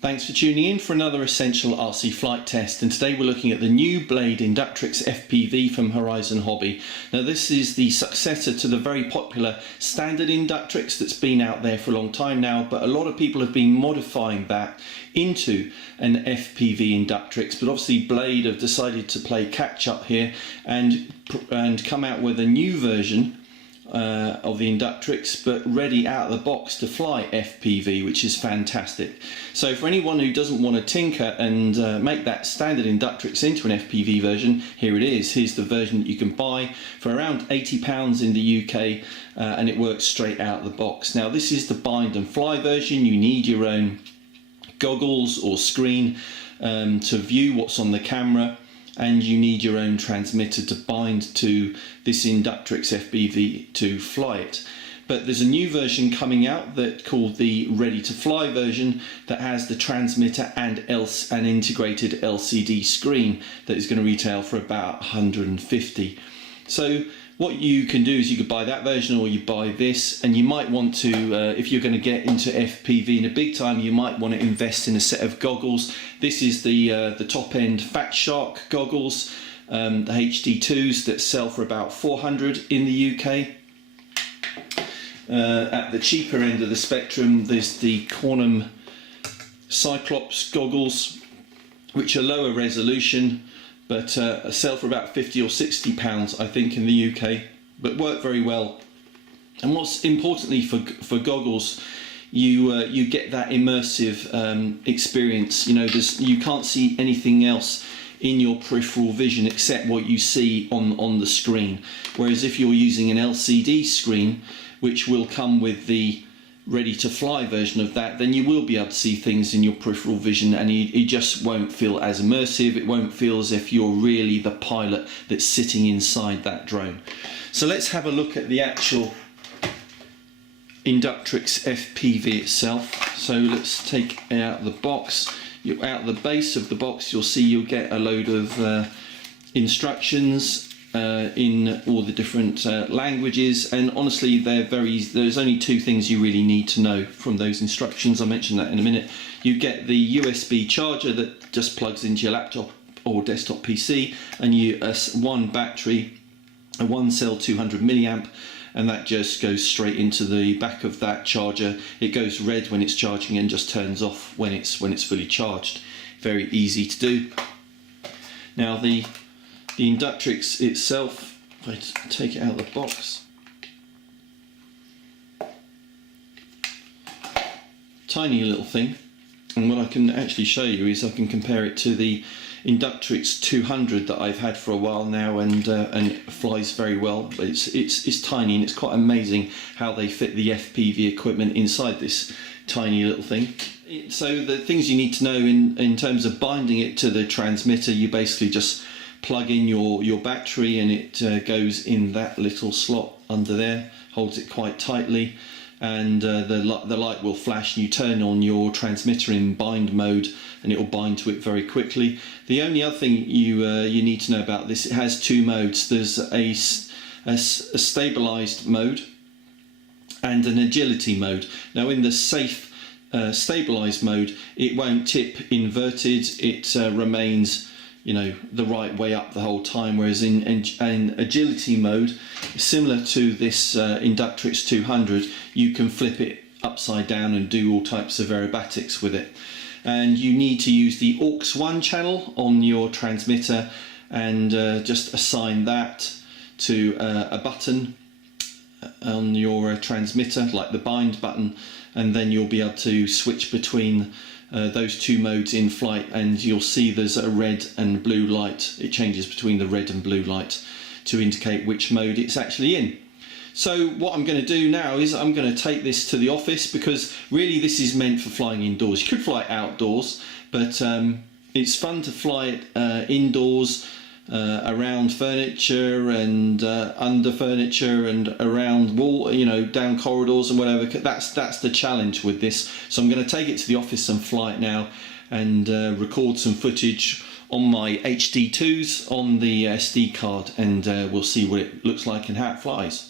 Thanks for tuning in for another essential RC flight test, and today we're looking at the new BLADE Inductrix FPV from Horizon Hobby. Now this is the successor to the very popular standard Inductrix that's been out there for a long time now, but a lot of people have been modifying that into an FPV Inductrix, but obviously BLADE have decided to play catch up here and come out with a new version of the Inductrix, but ready out of the box to fly FPV, which is fantastic. So for anyone who doesn't want to tinker and make that standard Inductrix into an FPV version, here it is. Here's the version that you can buy for around £80 in the UK, and it works straight out of the box. Now this is the bind and fly version. You need your own goggles or screen to view what's on the camera, and you need your own transmitter to bind to this Inductrix FPV to fly it. But there's a new version coming out that called the ready to fly version that has the transmitter and an integrated LCD screen that is going to retail for about 150. So what you can do is you could buy that version, or you buy this, and you might want to, if you're going to get into FPV in a big time, you might want to invest in a set of goggles. This is the top end FatShark goggles, the HD2s that sell for about 400 in the UK. At the cheaper end of the spectrum, there's the Cornum Cyclops goggles, which are lower resolution, but sell for about £50 or £60 I think in the UK, but work very well. And what's importantly for goggles, you get that immersive experience. You know, you can't see anything else in your peripheral vision except what you see on the screen. Whereas if you're using an LCD screen, which will come with the ready to fly version of that, then you will be able to see things in your peripheral vision, and it just won't feel as immersive. It won't feel as if you're really the pilot that's sitting inside that drone. So let's have a look at the actual Inductrix FPV itself. So let's take it out of the box. Out the base of the box, you'll get a load of instructions in all the different languages, and honestly there's only two things you really need to know from those instructions. I'll mention that in a minute. You get the USB charger that just plugs into your laptop or desktop PC, and one battery, a 1 cell 200 milliamp, and that just goes straight into the back of that charger. It goes red when it's charging and just turns off when it's fully charged. Very easy to do. Now the Inductrix itself, if I take it out of the box, tiny little thing, and what I can actually show you is I can compare it to the Inductrix 200 that I've had for a while now, and it flies very well. But it's tiny, and it's quite amazing how they fit the FPV equipment inside this tiny little thing. So the things you need to know in terms of binding it to the transmitter, you basically just plug in your battery, and it goes in that little slot under there, holds it quite tightly, and the light will flash, and you turn on your transmitter in bind mode and it will bind to it very quickly. The only other thing you need to know about this, it has two modes. There's a stabilized mode and an agility mode. Now in the safe stabilized mode, it won't tip inverted, it remains, you know, the right way up the whole time, whereas in agility mode, similar to this Inductrix 200, you can flip it upside down and do all types of aerobatics with it. And you need to use the AUX1 channel on your transmitter, and just assign that to a button on your transmitter, like the bind button, and then you'll be able to switch between those two modes in flight, and you'll see there's a red and blue light. It changes between the red and blue light to indicate which mode it's actually in. So what I'm going to do now is I'm going to take this to the office, because really this is meant for flying indoors. You could fly it outdoors, but it's fun to fly it indoors, around furniture and under furniture and around wall, you know, down corridors and whatever. That's the challenge with this. So I'm going to take it to the office and fly it now, and record some footage on my HD2s on the SD card, and we'll see what it looks like and how it flies.